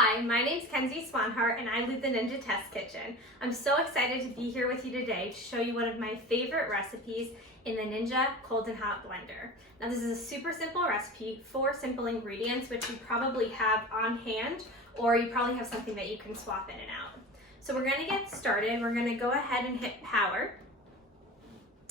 Hi, my name's Kenzie Swanhart and I lead the Ninja Test Kitchen. I'm so excited to be here with you today to show you one of my favorite recipes in the Ninja Cold and Hot Blender. Now this is a super simple recipe, 4 simple ingredients which you probably have on hand, or you probably have something that you can swap in and out. So we're going to get started. We're going to go ahead and hit power.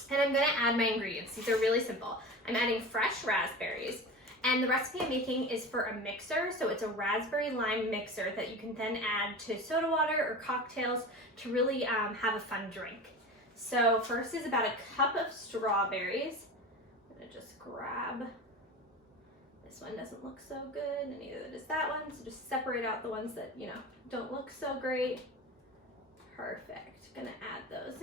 And I'm going to add my ingredients. These are really simple. I'm adding fresh raspberries. And the recipe I'm making is for a mixer, so it's a raspberry lime mixer that you can then add to soda water or cocktails to really have a fun drink. So first is about a cup of strawberries. I'm gonna just grab, this one doesn't look so good, and neither does that one, so just separate out the ones that, don't look so great. Perfect, gonna add those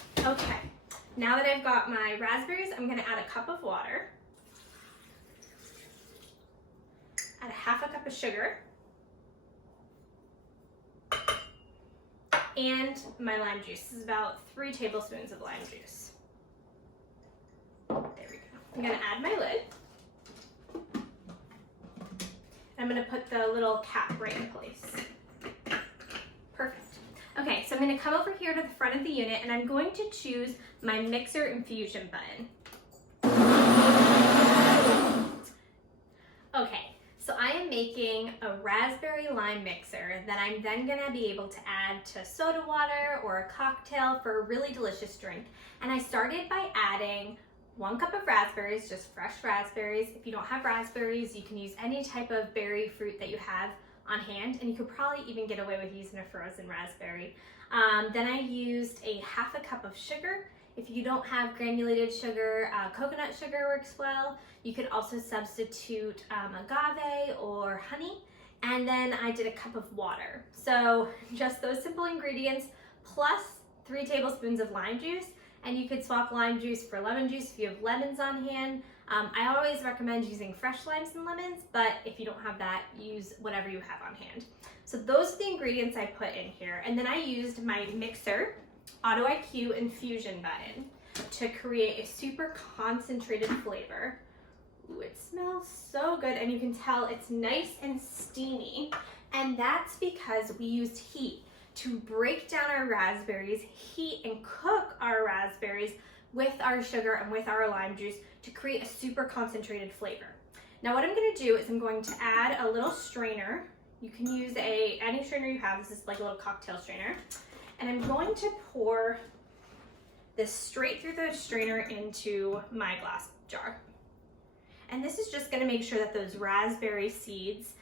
in. Okay. Now that I've got my raspberries, I'm going to add a cup of water, add half a cup of sugar, and my lime juice. This is about 3 tablespoons of lime juice. There we go. I'm going to add my lid. I'm going to put the little cap right in place. Perfect. Okay, so I'm going to come over here to the front of the unit and I'm going to choose my mixer infusion button. Okay, so I am making a raspberry lime mixer that I'm then going to be able to add to soda water or a cocktail for a really delicious drink. And I started by adding 1 cup of raspberries, just fresh raspberries. If you don't have raspberries, you can use any type of berry fruit that you have on hand, and you could probably even get away with using a frozen raspberry. Then I used a half a cup of sugar. If you don't have granulated sugar, coconut sugar works well. You could also substitute agave or honey. And then I did a cup of water. So just those simple ingredients plus 3 tablespoons of lime juice. And you could swap lime juice for lemon juice if you have lemons on hand. I always recommend using fresh limes and lemons, but if you don't have that, use whatever you have on hand. So those are the ingredients I put in here. And then I used my mixer Auto IQ infusion button to create a super concentrated flavor. Ooh, it smells so good, and you can tell it's nice and steamy. And that's because we used heat to break down our raspberries, heat and cook our raspberries with our sugar and with our lime juice to create a super concentrated flavor. Now what I'm going to do is I'm going to add a little strainer. You can use any strainer you have. This is like a little cocktail strainer. And I'm going to pour this straight through the strainer into my glass jar. And this is just going to make sure that those raspberry seeds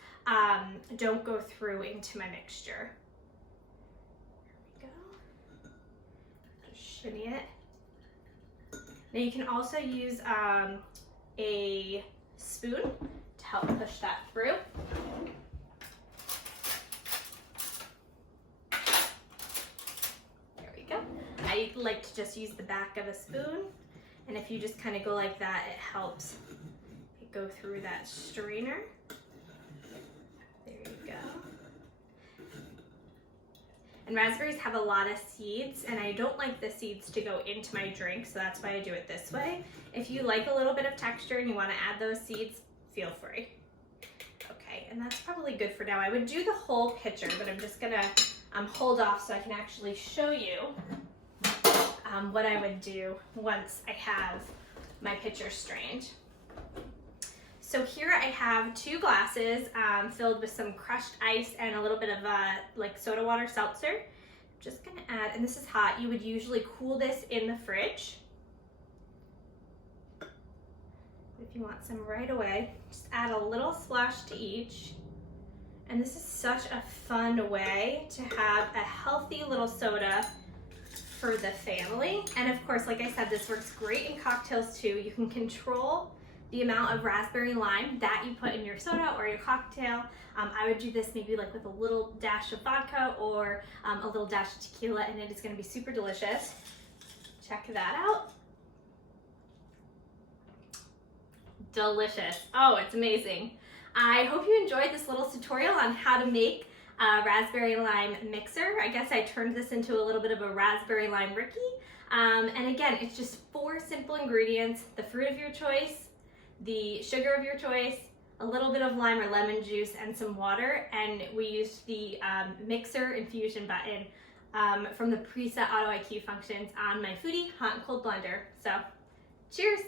don't go through into my mixture. There we go. Just shimmy it. Now you can also use a spoon to help push that through. There we go. I like to just use the back of a spoon, and if you just kind of go like that, it helps it go through that strainer. There you go. And raspberries have a lot of seeds, and I don't like the seeds to go into my drink, so that's why I do it this way. If you like a little bit of texture and you want to add those seeds, feel free. Okay, and that's probably good for now. I would do the whole pitcher, but I'm just gonna hold off so I can actually show you what I would do once I have my pitcher strained. So here I have 2 glasses filled with some crushed ice and a little bit of like soda water seltzer. I'm just gonna add, and this is hot, you would usually cool this in the fridge. If you want some right away, just add a little splash to each. And this is such a fun way to have a healthy little soda for the family. And of course, like I said, this works great in cocktails too. You can control the amount of raspberry lime that you put in your soda or your cocktail. I would do this maybe like with a little dash of vodka or a little dash of tequila, and it is going to be super delicious. Check that out. Delicious. Oh, it's amazing. I hope you enjoyed this little tutorial on how to make a raspberry lime mixer. I guess I turned this into a little bit of a raspberry lime Ricky. And again, it's just 4 simple ingredients: the fruit of your choice, the sugar of your choice, a little bit of lime or lemon juice, and some water, and we used the mixer infusion button from the preset auto IQ functions on my Foodi Hot and Cold Blender. So, cheers!